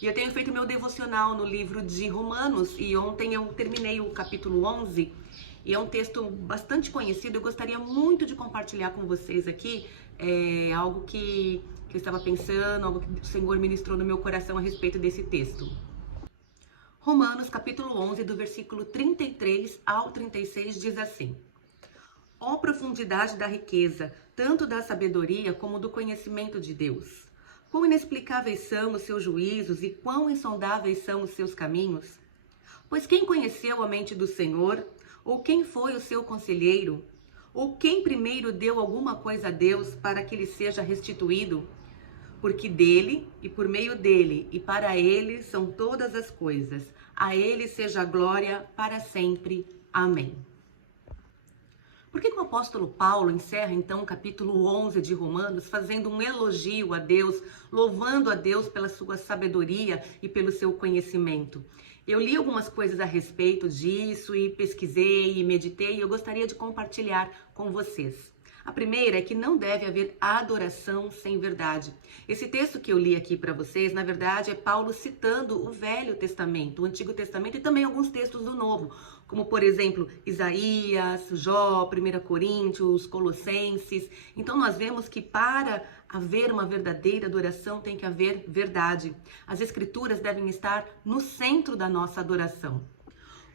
E eu tenho feito meu devocional no livro de Romanos e ontem eu terminei o capítulo 11 e é um texto bastante conhecido. Eu gostaria muito de compartilhar com vocês aqui algo que eu estava pensando, algo que o Senhor ministrou no meu coração a respeito desse texto. Romanos capítulo 11, do versículo 33 ao 36 diz assim: Ó profundidade da riqueza, tanto da sabedoria como do conhecimento de Deus! Quão inexplicáveis são os seus juízos e quão insondáveis são os seus caminhos? Pois quem conheceu a mente do Senhor? Ou quem foi o seu conselheiro? Ou quem primeiro deu alguma coisa a Deus para que lhe seja restituído? Porque dele, e por meio dele, e para ele são todas as coisas. A ele seja a glória para sempre. Amém. Por que o apóstolo Paulo encerra então o capítulo 11 de Romanos fazendo um elogio a Deus, louvando a Deus pela sua sabedoria e pelo seu conhecimento? Eu li algumas coisas a respeito disso e pesquisei e meditei e eu gostaria de compartilhar com vocês. A primeira é que não deve haver adoração sem verdade. Esse texto que eu li aqui para vocês, na verdade, é Paulo citando o Velho Testamento, o Antigo Testamento e também alguns textos do Novo, como, por exemplo, Isaías, Jó, 1 Coríntios, Colossenses. Então, nós vemos que para haver uma verdadeira adoração tem que haver verdade. As Escrituras devem estar no centro da nossa adoração.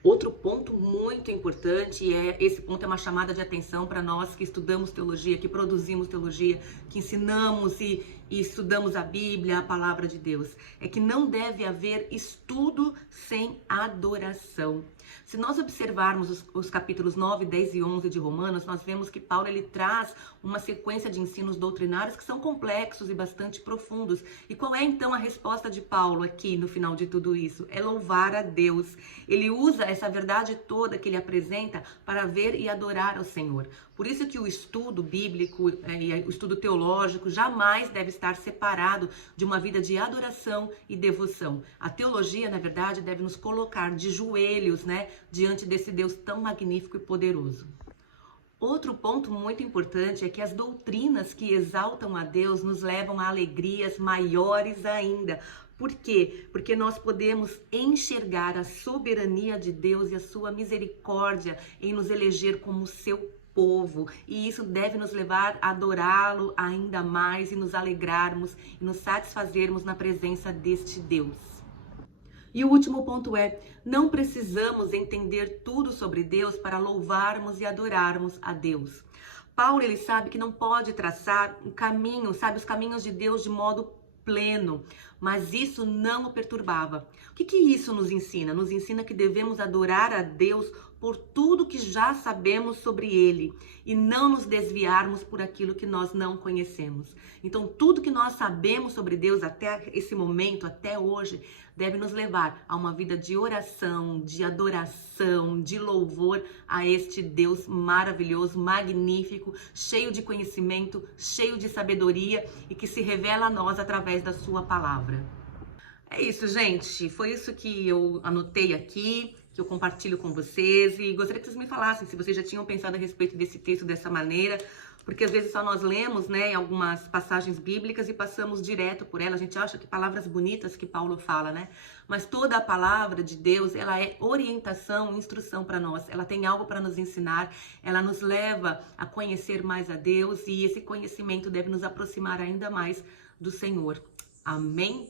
Outro ponto muito importante, esse ponto é uma chamada de atenção para nós que estudamos teologia, que produzimos teologia, que ensinamos e estudamos a Bíblia, a palavra de Deus, é que não deve haver estudo sem adoração. Se nós observarmos os capítulos 9, 10 e 11 de Romanos, nós vemos que Paulo ele traz uma sequência de ensinos doutrinários que são complexos e bastante profundos. E qual é então a resposta de Paulo aqui no final de tudo isso? É louvar a Deus. Ele usa essa verdade toda que ele apresenta para ver e adorar ao Senhor. Por isso que o estudo bíblico e o estudo teológico jamais deve estar separado de uma vida de adoração e devoção. A teologia, na verdade, deve nos colocar de joelhos, diante desse Deus tão magnífico e poderoso. Outro ponto muito importante é que as doutrinas que exaltam a Deus nos levam a alegrias maiores ainda. Por quê? Porque nós podemos enxergar a soberania de Deus e a sua misericórdia em nos eleger como seu povo, e isso deve nos levar a adorá-lo ainda mais e nos alegrarmos e nos satisfazermos na presença deste Deus. E o último ponto é, não precisamos entender tudo sobre Deus para louvarmos e adorarmos a Deus. Paulo, ele sabe que não pode traçar um caminho, os caminhos de Deus de modo pleno, mas isso não o perturbava. O que isso nos ensina? Nos ensina que devemos adorar a Deus por tudo que já sabemos sobre Ele e não nos desviarmos por aquilo que nós não conhecemos. Então, tudo que nós sabemos sobre Deus até esse momento, até hoje, deve nos levar a uma vida de oração, de adoração, de louvor a este Deus maravilhoso, magnífico, cheio de conhecimento, cheio de sabedoria e que se revela a nós através da sua palavra. É isso, gente. Foi isso que eu anotei aqui, que eu compartilho com vocês e gostaria que vocês me falassem se vocês já tinham pensado a respeito desse texto dessa maneira, porque às vezes só nós lemos, algumas passagens bíblicas e passamos direto por ela. A gente acha que palavras bonitas que Paulo fala, Mas toda a palavra de Deus, ela é orientação, instrução para nós. Ela tem algo para nos ensinar, ela nos leva a conhecer mais a Deus e esse conhecimento deve nos aproximar ainda mais do Senhor. Amém?